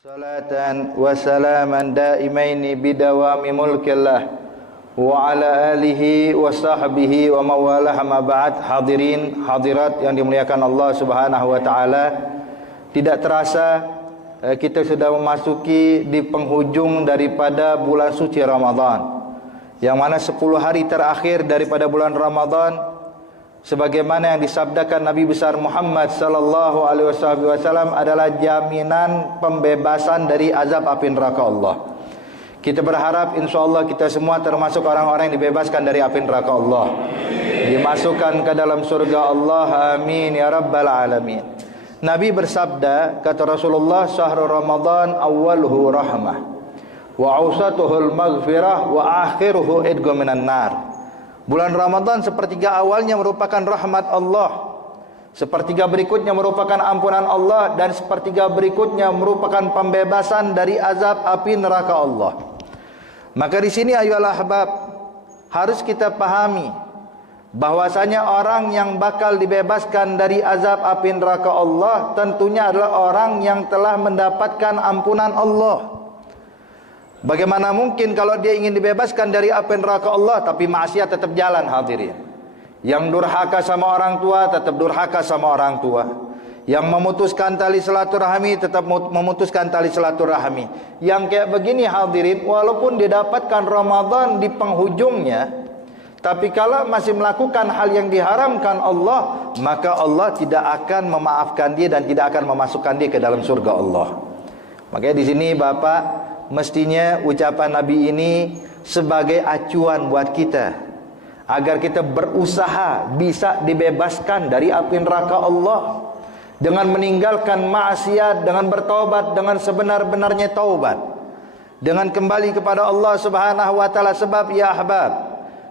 Salatan wa salaman daimaini bidawami mulkillah wa ala alihi wa sahbihi wa mawalah ma ba'd. Hadirin hadirat yang dimuliakan Allah Subhanahu wa taala, tidak terasa kita sudah memasuki di penghujung daripada bulan suci Ramadan, yang mana 10 hari terakhir daripada bulan Ramadan, sebagaimana yang disabdakan Nabi besar Muhammad sallallahu alaihi wasallam, adalah jaminan pembebasan dari azab api neraka Allah. Kita berharap insyaallah kita semua termasuk orang-orang yang dibebaskan dari api neraka Allah, dimasukkan ke dalam surga Allah, amin ya rabbal alamin. Nabi bersabda, kata Rasulullah, syahrul Ramadan awwaluhu rahmah wa awsatuhul maghfirah wa akhiruhu idgham minan nar. Bulan Ramadan sepertiga awalnya merupakan rahmat Allah, sepertiga berikutnya merupakan ampunan Allah, dan sepertiga berikutnya merupakan pembebasan dari azab api neraka Allah. Maka di sini ayolah ahbab, harus kita pahami bahwasanya orang yang bakal dibebaskan dari azab api neraka Allah tentunya adalah orang yang telah mendapatkan ampunan Allah. Bagaimana mungkin kalau dia ingin dibebaskan dari api neraka Allah tapi maksiat tetap jalan, hadirin? Yang durhaka sama orang tua tetap durhaka sama orang tua, yang memutuskan tali silaturahmi tetap memutuskan tali silaturahmi. Yang kayak begini, hadirin, walaupun didapatkan Ramadan di penghujungnya, tapi kalau masih melakukan hal yang diharamkan Allah, maka Allah tidak akan memaafkan dia dan tidak akan memasukkan dia ke dalam surga Allah. Makanya di sini Bapak, mestinya ucapan Nabi ini sebagai acuan buat kita, agar kita berusaha bisa dibebaskan dari api neraka Allah dengan meninggalkan maksiat, dengan bertaubat dengan sebenar-benarnya taubat, dengan kembali kepada Allah Subhanahu wa taala. Sebab ya ahbab,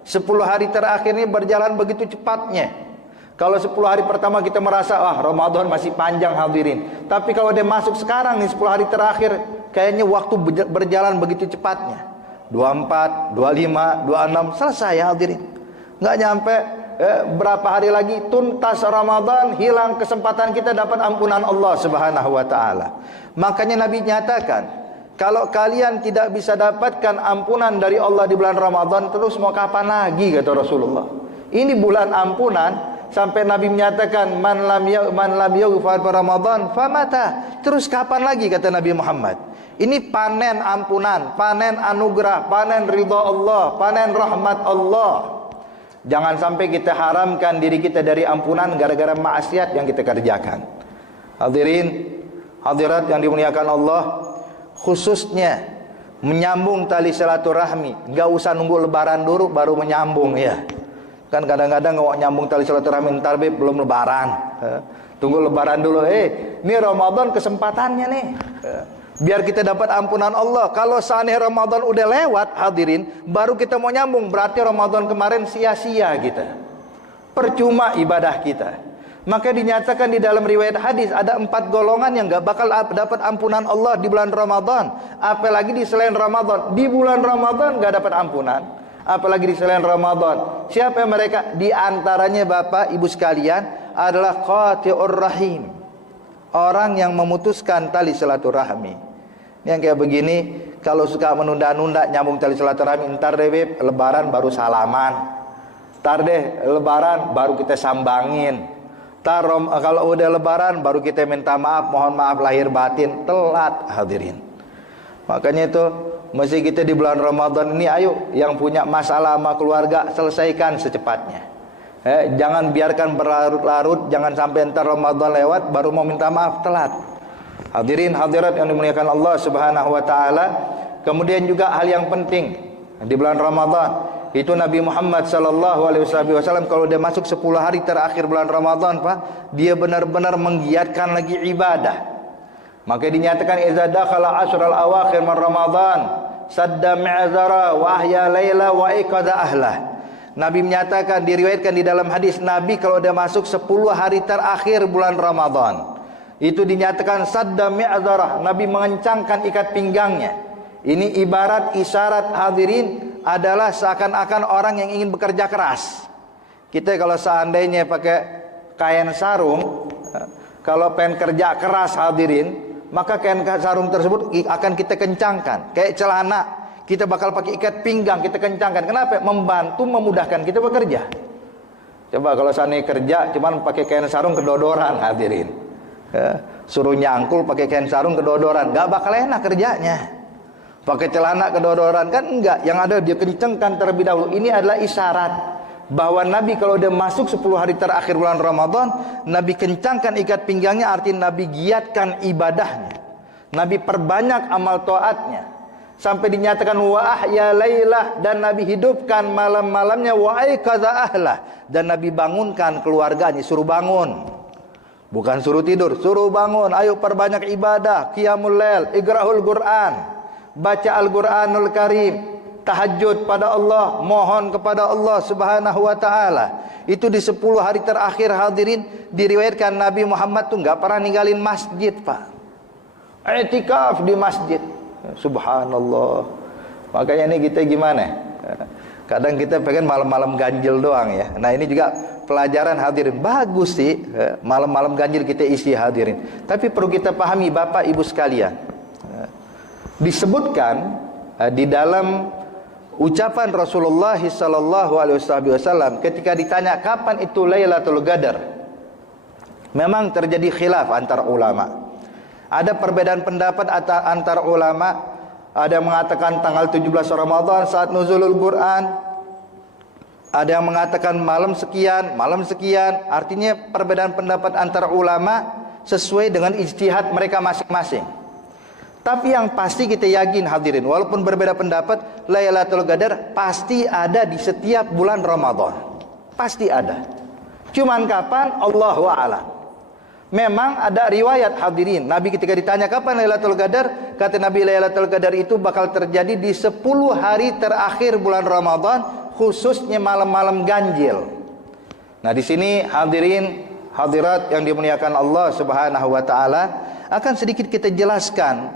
10 hari terakhir ini berjalan begitu cepatnya. Kalau 10 hari pertama kita merasa Ramadan masih panjang, hadirin, tapi kalau dia masuk sekarang nih 10 hari terakhir, kayaknya waktu berjalan begitu cepatnya. 24, 25, 26 selesai, hadirin. Nggak nyampe berapa hari lagi tuntas Ramadan, hilang kesempatan kita dapat ampunan Allah Subhanahu wa taala. Makanya Nabi nyatakan, kalau kalian tidak bisa dapatkan ampunan dari Allah di bulan Ramadan, terus mau kapan lagi, kata Rasulullah. Ini bulan ampunan, sampai Nabi menyatakan man lam yaghfar Ramadan famata. Terus kapan lagi, kata Nabi Muhammad. Ini panen ampunan, panen anugerah, panen ridha Allah, panen rahmat Allah. Jangan sampai kita haramkan diri kita dari ampunan gara-gara maksiat yang kita kerjakan. Hadirin, hadirat yang dimuliakan Allah, khususnya menyambung tali silaturahmi, enggak usah nunggu lebaran dulu baru menyambung ya. Kan kadang-kadang mau nyambung tali silaturahmi ntar belum lebaran. Tunggu lebaran dulu. Ini Ramadan kesempatannya nih. Biar kita dapat ampunan Allah. Kalau seandainya Ramadan udah lewat, hadirin, baru kita mau nyambung, berarti Ramadan kemarin sia-sia kita, percuma ibadah kita. Maka dinyatakan di dalam riwayat hadis, ada 4 golongan yang gak bakal dapat ampunan Allah di bulan Ramadan, apalagi di selain Ramadan. Di bulan Ramadan gak dapat ampunan, apalagi di selain Ramadan. Siapa mereka? Di antaranya Bapak Ibu sekalian adalah qati'ur rahim, orang yang memutuskan tali silaturahmi. Yang kayak begini, kalau suka menunda-nunda nyambung tali silaturahmi, ntar deh lebaran baru salaman, ntar deh lebaran baru kita sambangin, ntar kalau udah lebaran baru kita minta maaf, mohon maaf lahir batin. Telat, hadirin. Makanya itu mesti kita di bulan Ramadan ini, ayo yang punya masalah sama keluarga selesaikan secepatnya. Jangan biarkan berlarut-larut, jangan sampai ntar Ramadan lewat baru mau minta maaf, telat. Hadirin hadirat yang dimuliakan Allah Subhanahu wa taala. Kemudian juga hal yang penting di bulan Ramadan itu, Nabi Muhammad sallallahu alaihi wasallam kalau dia masuk 10 hari terakhir bulan Ramadan, Pak, dia benar-benar menggiatkan lagi ibadah. Maka dinyatakan idza dakhala asyral awakhir min Ramadan sadda mi'zara wa ahya laila wa iqadha ahlah. Nabi menyatakan, diriwayatkan di dalam hadis, Nabi kalau dia masuk 10 hari terakhir bulan Ramadan, itu dinyatakan sadda mi'zara, Nabi mengencangkan ikat pinggangnya. Ini ibarat isyarat, hadirin, adalah seakan-akan orang yang ingin bekerja keras. Kita kalau seandainya pakai kain sarung, kalau pengen kerja keras, hadirin, maka kain sarung tersebut akan kita kencangkan. Kayak celana, kita bakal pakai ikat pinggang, kita kencangkan. Kenapa? Membantu, memudahkan kita bekerja. Coba kalau sana kerja cuman pakai kain sarung kedodoran, hadirin. Suruh nyangkul pakai kain sarung kedodoran, gak bakal enak kerjanya. Pakai celana kedodoran kan enggak. Yang ada dia kencangkan terlebih dahulu. Ini adalah isyarat bahwa Nabi kalau udah masuk 10 hari terakhir bulan Ramadan, Nabi kencangkan ikat pinggangnya, artinya Nabi giatkan ibadahnya. Nabi perbanyak amal taatnya. Sampai dinyatakan wa ahya lailah, dan Nabi hidupkan malam-malamnya, wa aikadha ahlah, dan Nabi bangunkan keluarganya, suruh bangun. Bukan suruh tidur, suruh bangun. Ayo perbanyak ibadah, qiyamul lail, iqra'ul Quran, baca Al-Quranul Karim, tahajud pada Allah, mohon kepada Allah Subhanahu wa taala. Itu di 10 hari terakhir, hadirin, diriwayatkan Nabi Muhammad tuh enggak pernah ninggalin masjid, Pak. I'tikaf di masjid. Subhanallah. Makanya ini kita gimana? Kadang kita pengen malam-malam ganjil doang ya. Nah, ini juga pelajaran, hadirin. Bagus sih malam-malam ganjil kita isi, hadirin. Tapi perlu kita pahami, Bapak Ibu sekalian. Disebutkan di dalam ucapan Rasulullah sallallahu alaihi wasallam ketika ditanya kapan itu Lailatul Qadar. Memang terjadi khilaf antar ulama. Ada perbedaan pendapat antar ulama. Ada yang mengatakan tanggal 17 Ramadan saat nuzulul Quran. Ada yang mengatakan malam sekian. Artinya perbedaan pendapat antar ulama sesuai dengan ijtihad mereka masing-masing. Tapi yang pasti kita yakin, hadirin, walaupun berbeda pendapat, Lailatul Qadar pasti ada di setiap bulan Ramadan. Pasti ada. Cuman kapan? Allahu a'lam. Memang ada riwayat, hadirin, Nabi ketika ditanya kapan Lailatul Qadar, kata Nabi Lailatul Qadar itu bakal terjadi di 10 hari terakhir bulan Ramadan, khususnya malam-malam ganjil. Nah, di sini hadirin, hadirat yang dimuliakan Allah Subhanahu wa taala, akan sedikit kita jelaskan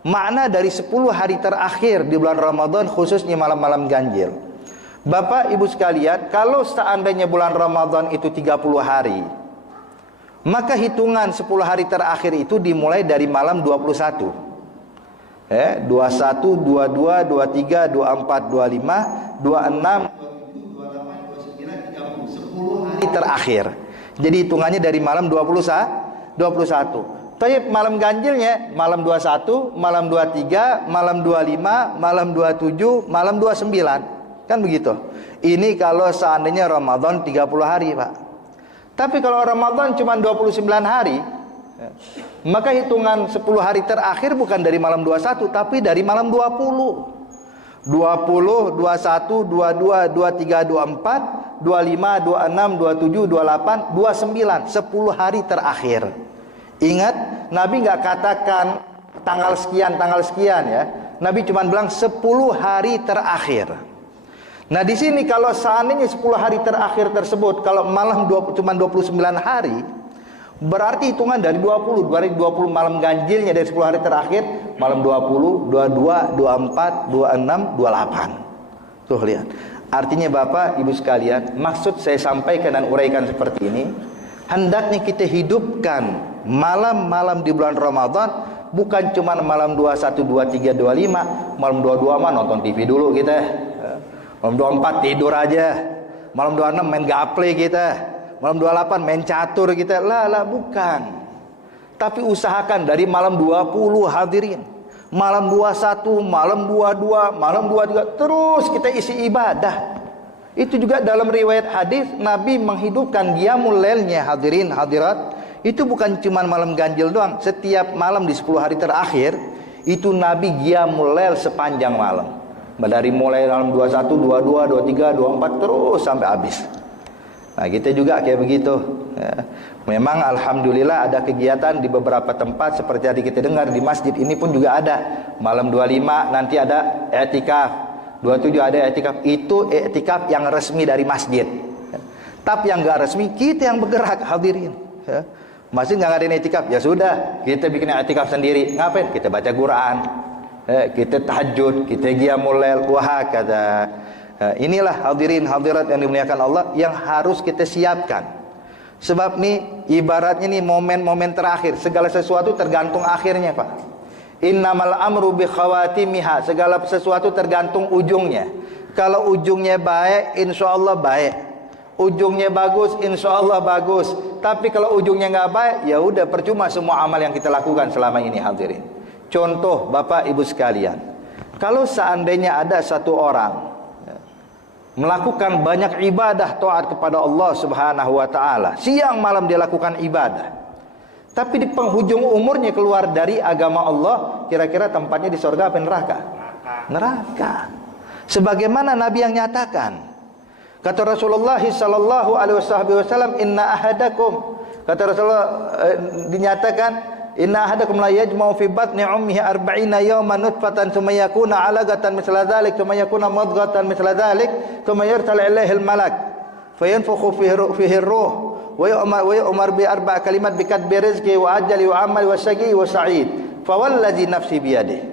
makna dari 10 hari terakhir di bulan Ramadan, khususnya malam-malam ganjil. Bapak Ibu sekalian, kalau seandainya bulan Ramadan itu 30 hari, maka hitungan 10 hari terakhir itu dimulai dari malam 21. 21, 22, 23, 24, 25, 26, 27, 28, 29, 30. 10 hari terakhir. Jadi hitungannya dari malam 21. Tapi malam ganjilnya malam 21, malam 23, malam 25, malam 27, malam 29. Kan begitu. Ini kalau seandainya Ramadan 30 hari, Pak. Tapi kalau Ramadan cuma 29 hari, maka hitungan 10 hari terakhir bukan dari malam 21, tapi dari malam 20. 20, 21, 22, 23, 24, 25, 26, 27, 28, 29. 10 hari terakhir. Ingat, Nabi nggak katakan tanggal sekian ya. Nabi cuma bilang 10 hari terakhir. Nah, di sini kalau seandainya 10 hari terakhir tersebut, kalau malam cuma 29 hari, berarti hitungan dari 20 malam ganjilnya dari 10 hari terakhir, malam 20, 22, 24, 26, 28. Tuh lihat. Artinya Bapak Ibu sekalian, maksud saya sampaikan dan uraikan seperti ini, hendaknya kita hidupkan malam-malam di bulan Ramadan, bukan cuma malam 21, 23, 25, malam 22 mah nonton TV dulu kita. Malam 24 tidur aja. Malam 26 main gaple kita. Malam 28 main catur kita. Lah bukan. Tapi usahakan dari malam 20, hadirin. Malam 21, malam 22, malam 23, terus kita isi ibadah. Itu juga dalam riwayat hadis Nabi menghidupkan qiyamul lailnya, hadirin hadirat. Itu bukan cuma malam ganjil doang. Setiap malam di 10 hari terakhir itu Nabi qiyamul lail sepanjang malam. Dari mulai dalam 21, 22, 23, 24 terus sampai habis. Nah, kita juga kayak begitu ya. Memang alhamdulillah ada kegiatan di beberapa tempat seperti tadi kita dengar di masjid ini pun juga ada. Malam 25 nanti ada i'tikaf. 27 ada i'tikaf. Itu i'tikaf yang resmi dari masjid ya. Tapi yang enggak resmi kita yang bergerak, hadirin ya. Masjid enggak ngadain i'tikaf, ya sudah, kita bikin i'tikaf sendiri. Ngapain? Kita baca Quran. Kita tahajud, kita qiyamul lail, wahakadha. Inilah hadirin hadirat yang dimuliakan Allah yang harus kita siapkan. Sebab nih ibaratnya nih momen-momen terakhir, segala sesuatu tergantung akhirnya, Pak. Innamal amru bi khawatimiha, segala sesuatu tergantung ujungnya. Kalau ujungnya baik, insya Allah baik. Ujungnya bagus, insya Allah bagus. Tapi kalau ujungnya nggak baik, ya udah percuma semua amal yang kita lakukan selama ini, hadirin. Contoh Bapak Ibu sekalian, kalau seandainya ada satu orang melakukan banyak ibadah taat kepada Allah Subhanahu wa taala, siang malam dia lakukan ibadah, tapi di penghujung umurnya keluar dari agama Allah, kira-kira tempatnya di surga apa neraka? Neraka. Sebagaimana Nabi yang nyatakan, kata Rasulullah sallallahu alaihi wasallam, inna ahadakum, kata Rasulullah dinyatakan, inna ahadakum la yajma'u fi batni ummihi 40 yawman nutfatan thumma yakuna 'alaqatan mithla dhalik thumma yakuna mudghatan mithla dhalik thumma yursal ilaihi al-malak fayanfukhu fihi ar-ruh wa yu'mar bi arba' kalimat bi kadbi rizqi wa ajali wa amali wa syaqi wa sa'id fa wallazi nafsi bi yadihi.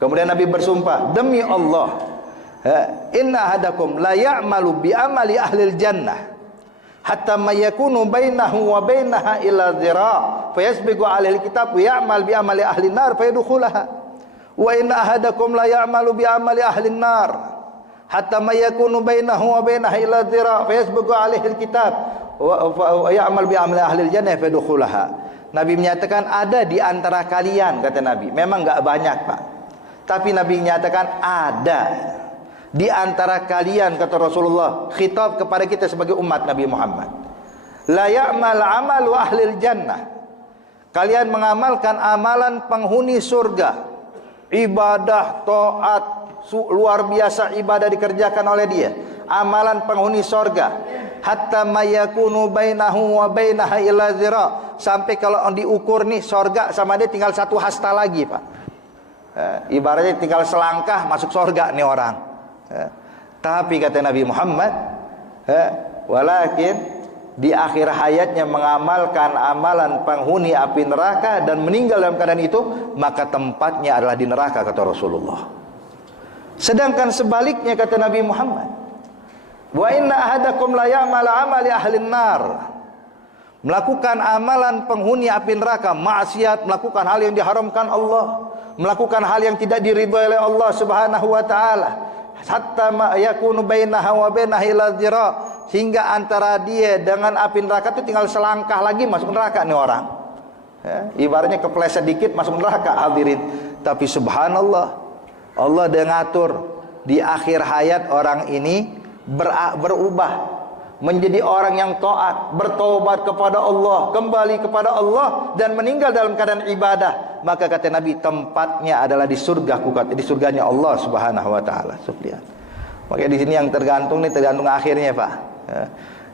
Kemudian Nabi bersumpah, demi Allah, inna ahadakum la ya'malu bi amali ahli al-jannah hatta ma yakunu bainahu wa bainaha illa dhira' fayasbiqu 'alaihi alkitab wa ya'mal bi amali ahli an-nar fayadkhulaha wa inna ahadakum la ya'malu bi amali ahli an-nar hatta ma yakunu bainahu wa bainaha illa dhira' fayasbiqu 'alaihi alkitab wa ya'mal bi amali ahli al-jannah fayadkhulaha. Nabi menyatakan ada di antara kalian, kata Nabi, memang enggak banyak, Pak, tapi Nabi menyatakan ada di antara kalian, kata Rasulullah, khitab kepada kita sebagai umat Nabi Muhammad, la ya'mal amalu ahlil jannah, kalian mengamalkan amalan penghuni surga, ibadah, taat, luar biasa ibadah dikerjakan oleh dia, amalan penghuni surga, hatta mayakunu bainahu wa bainaha illa zira', sampai kalau diukur nih surga sama dia tinggal satu hasta lagi, Pak. Ibaratnya tinggal selangkah masuk surga nih orang. Tapi kata Nabi Muhammad, walakin di akhir hayatnya mengamalkan amalan penghuni api neraka dan meninggal dalam keadaan itu, maka tempatnya adalah di neraka, kata Rasulullah. Sedangkan sebaliknya kata Nabi Muhammad, wa inna ahadakum la ya'mal amali ahli nar, melakukan amalan penghuni api neraka, maksiat, melakukan hal yang diharamkan Allah, melakukan hal yang tidak diridhai oleh Allah Subhanahu wa taala, hatta ma yakunu bainaha wa bainaha ila dhira', hingga antara dia dengan api neraka itu tinggal selangkah lagi masuk neraka nih orang. Ibaratnya kepleset dikit masuk neraka, hadirin. Tapi subhanallah, Allah dia ngatur di akhir hayat orang ini berubah menjadi orang yang taat, bertobat kepada Allah, kembali kepada Allah dan meninggal dalam keadaan ibadah. Maka kata Nabi, tempatnya adalah di surga, di surganya Allah Subhanahu wa taala. Makanya di sini yang tergantung akhirnya, Pak.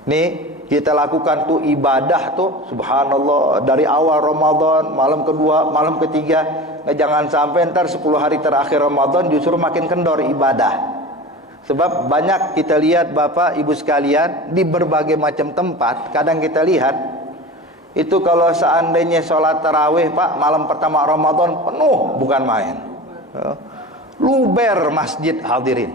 Nih kita lakukan tuh ibadah tuh subhanallah dari awal Ramadan, malam kedua, malam ketiga. Nah, jangan sampai ntar 10 hari terakhir Ramadan justru makin kendor ibadah. Sebab banyak kita lihat Bapak Ibu sekalian di berbagai macam tempat, kadang kita lihat itu kalau seandainya sholat tarawih, Pak, malam pertama Ramadan penuh, bukan main, luber masjid, hadirin.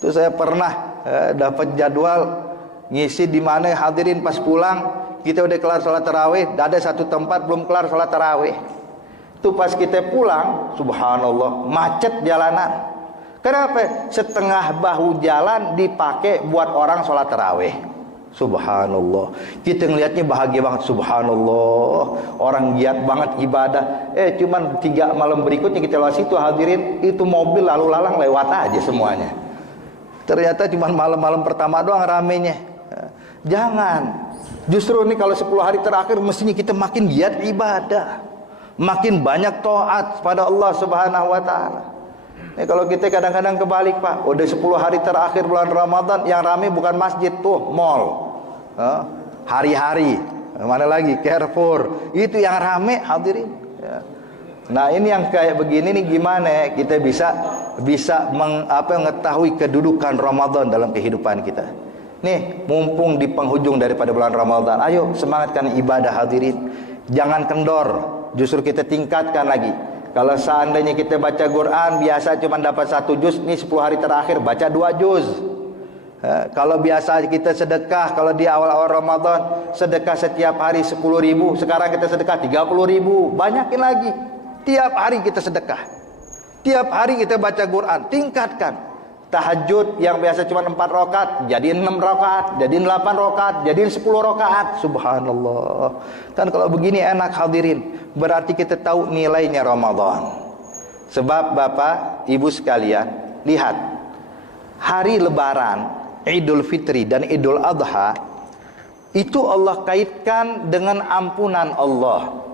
Itu saya pernah dapat jadwal ngisi di mana, hadirin, pas pulang kita udah kelar sholat tarawih, ada satu tempat belum kelar sholat tarawih. Itu pas kita pulang, subhanallah, macet jalanan. Kenapa? Setengah bahu jalan dipakai buat orang sholat tarawih. Subhanallah, kita ngelihatnya bahagia banget, subhanallah, orang giat banget ibadah. Cuman 3 malam berikutnya kita lewat situ, hadirin, itu mobil lalu lalang lewat aja semuanya. Ternyata cuman malam-malam pertama doang ramenya. Jangan, justru nih kalau 10 hari terakhir mestinya kita makin giat ibadah, makin banyak taat pada Allah Subhanahu wa taala. Kalau kita kadang-kadang kebalik, Pak, udah 10 hari terakhir bulan Ramadan, yang rame bukan masjid tuh, mall, hari-hari, mana lagi, Carrefour, itu yang rame, hadirin. Nah ini yang kayak begini nih, gimana kita bisa mengetahui kedudukan Ramadan dalam kehidupan kita. Nih mumpung di penghujung daripada bulan Ramadan, ayo semangatkan ibadah, hadirin, jangan kendor, justru kita tingkatkan lagi. Kalau seandainya kita baca Quran biasa cuma dapat 1 juz, nih 10 hari terakhir baca 2 juz. Kalau biasa kita sedekah, kalau di awal-awal Ramadan sedekah setiap hari 10.000, sekarang kita sedekah 30.000, banyakin lagi. Tiap hari kita sedekah, tiap hari kita baca Quran, tingkatkan. Tahajud yang biasa cuma 4 rakaat jadiin 6 rakaat, jadiin 8 rakaat, jadiin 10 rakaat. Subhanallah. Kan kalau begini enak hadirin, berarti kita tahu nilainya Ramadan. Sebab Bapak Ibu sekalian, lihat hari lebaran, Idul Fitri dan Idul Adha itu Allah kaitkan dengan ampunan Allah.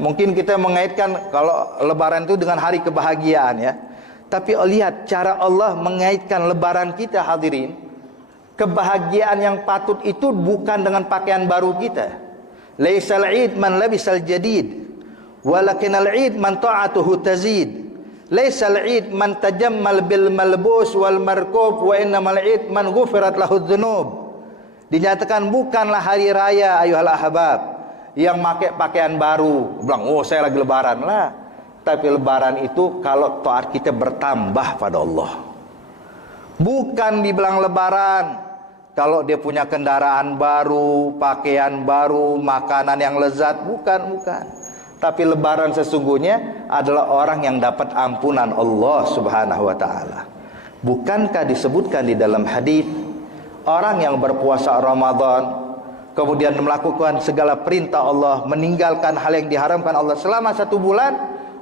Mungkin kita mengaitkan kalau lebaran itu dengan hari kebahagiaan ya. Tapi lihat cara Allah mengaitkan lebaran kita hadirin. Kebahagiaan yang patut itu bukan dengan pakaian baru kita. Laisal 'id man labisal jadid, walakinal 'id man ta'atuhu tazid. Laisal 'id man tajammal bil malbus wal markub, wa innamal 'id man ghufirat lahu dzunub. Dinyatakan bukanlah hari raya ayuhal ahbab yang pakai pakaian baru, bilang oh saya lagi lebaran lah. Tapi lebaran itu kalau taat kita bertambah pada Allah. Bukan dibilang lebaran kalau dia punya kendaraan baru, pakaian baru, makanan yang lezat, bukan. Tapi lebaran sesungguhnya adalah orang yang dapat ampunan Allah Subhanahu wa taala. Bukankah disebutkan di dalam hadis orang yang berpuasa Ramadan kemudian melakukan segala perintah Allah, meninggalkan hal yang diharamkan Allah selama 1 bulan,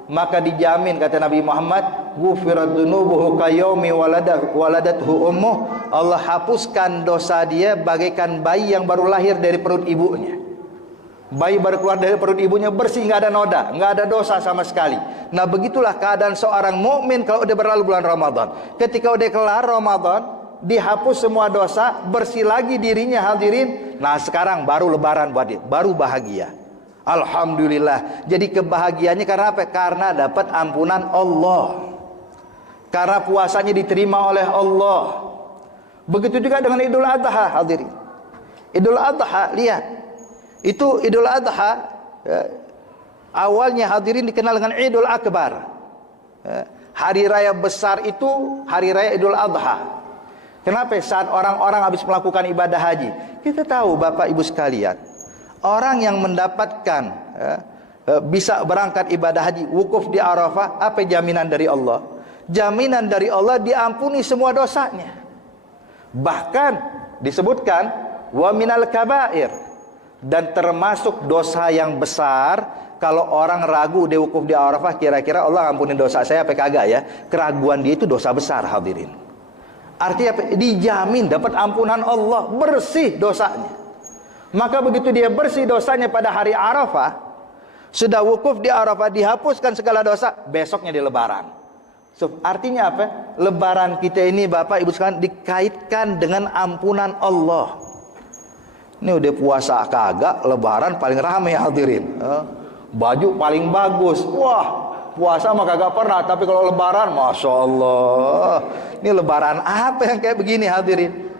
maka dijamin kata Nabi Muhammad, ghufirat dzunubuhu kayaumi waladathu ummuh. Allah hapuskan dosa dia bagaikan bayi yang baru lahir dari perut ibunya. Bayi baru keluar dari perut ibunya bersih, nggak ada noda, nggak ada dosa sama sekali. Nah begitulah keadaan seorang mukmin kalau udah berlalu bulan Ramadan. Ketika udah kelar Ramadan, dihapus semua dosa, bersih lagi dirinya hadirin. Nah sekarang baru lebaran buat dia, baru bahagia. Alhamdulillah. Jadi kebahagiaannya karena apa? Karena dapat ampunan Allah, karena puasanya diterima oleh Allah. Begitu juga dengan Idul Adha hadirin. Idul Adha, lihat, itu Idul Adha awalnya hadirin dikenal dengan Idul Akbar. Hari raya besar itu hari raya Idul Adha. Kenapa? Saat orang-orang habis melakukan ibadah haji. Kita tahu Bapak Ibu sekalian, orang yang mendapatkan bisa berangkat ibadah haji, wukuf di Arafah, apa jaminan dari Allah? Jaminan dari Allah diampuni semua dosanya. Bahkan disebutkan wa minal kabair, dan termasuk dosa yang besar. Kalau orang ragu dia wukuf di Arafah, kira-kira Allah ampuni dosa saya apa kagak ya? Keraguan dia itu dosa besar hadirin. Artinya apa? Dijamin dapat ampunan Allah, bersih dosanya. Maka begitu dia bersih dosanya pada hari Arafah, sudah wukuf di Arafah, dihapuskan segala dosa, besoknya di lebaran. So, artinya apa? Lebaran kita ini Bapak Ibu sekalian dikaitkan dengan ampunan Allah. Ini udah puasa kagak, lebaran paling ramai hadirin. Baju paling bagus. Wah, puasa mah kagak pernah, tapi kalau lebaran, Masya Allah. Ini lebaran apa yang kayak begini hadirin?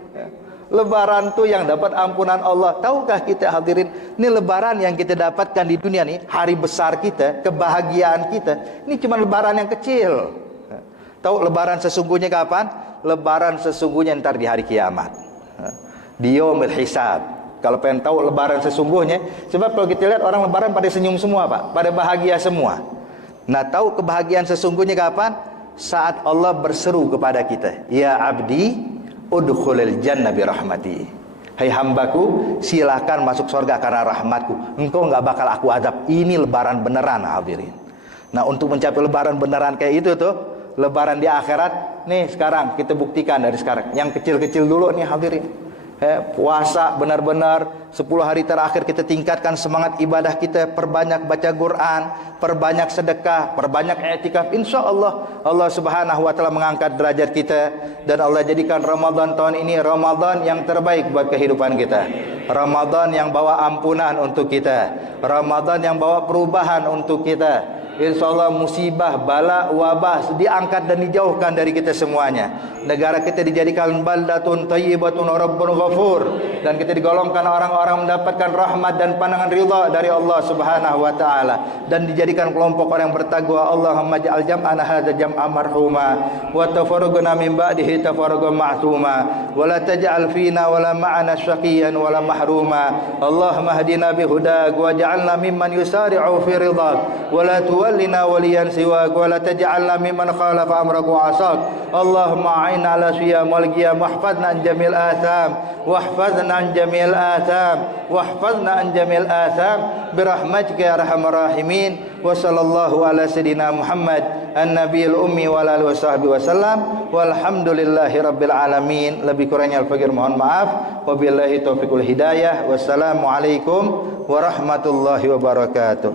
Lebaran tuh yang dapat ampunan Allah. Tahukah kita hadirin, ini lebaran yang kita dapatkan di dunia nih, hari besar kita, kebahagiaan kita, ini cuma lebaran yang kecil. Tahu lebaran sesungguhnya kapan? Lebaran sesungguhnya ntar di hari kiamat, di yaumil hisab. Kalau pengen tahu lebaran sesungguhnya, sebab kalau kita lihat orang lebaran pada senyum semua Pak, pada bahagia semua. Nah tahu kebahagiaan sesungguhnya kapan? Saat Allah berseru kepada kita, ya abdi udkhulil jannah bi rahmati. Hai hambaku, silakan masuk surga karena rahmatku. Engkau enggak bakal aku azab. Ini lebaran beneran hadirin. Nah untuk mencapai lebaran beneran kayak itu tuh, lebaran di akhirat, nih sekarang kita buktikan dari sekarang. Yang kecil-kecil dulu nih hadirin. Puasa benar-benar 10 hari terakhir kita tingkatkan semangat ibadah kita, perbanyak baca Quran, perbanyak sedekah, perbanyak i'tikaf. Insya Allah Allah Subhanahu wa taala mengangkat derajat kita, dan Allah jadikan Ramadan tahun ini Ramadan yang terbaik buat kehidupan kita. Ramadan yang bawa ampunan untuk kita, Ramadan yang bawa perubahan untuk kita. Insya Allah musibah, bala, wabah diangkat dan dijauhkan dari kita semuanya. Negara kita dijadikan baldatun thayyibatun rabbun ghafur, dan kita digolongkan orang-orang orang mendapatkan rahmat dan pandangan ridha dari Allah Subhanahu wa taala dan dijadikan kelompok orang yang bertakwa. Allahumma ja'al jam'ana hadza jam'an marhuma wa tafarruqna min ba'dihi tafarruqan ma'suma wa la taj'al fina wa la ma'ana syaqiyan wa la mahruma. Allahumma hadina bihudak waj'alna mimman yusari'u fi ridhak wa la tuwallina waliyan siwak wa la taj'alna mimman khalafa amrak wa asak. Allahumma a'inna ala siyam wal qiyam wahfazna an jamil atham wahfazna an jamil atham wahfazna an jamil atham birahmatika ya arhamar rahimin. Wa sallallahu ala sayidina Muhammad an-nabiyil ummi wa ala alihi wasahbihi wasallam walhamdulillahi rabbil alamin. Lebih kurangnya al-fakir mohon maaf. Wabillahi taufiqul hidayah. Wassalamualaikum warahmatullahi wabarakatuh.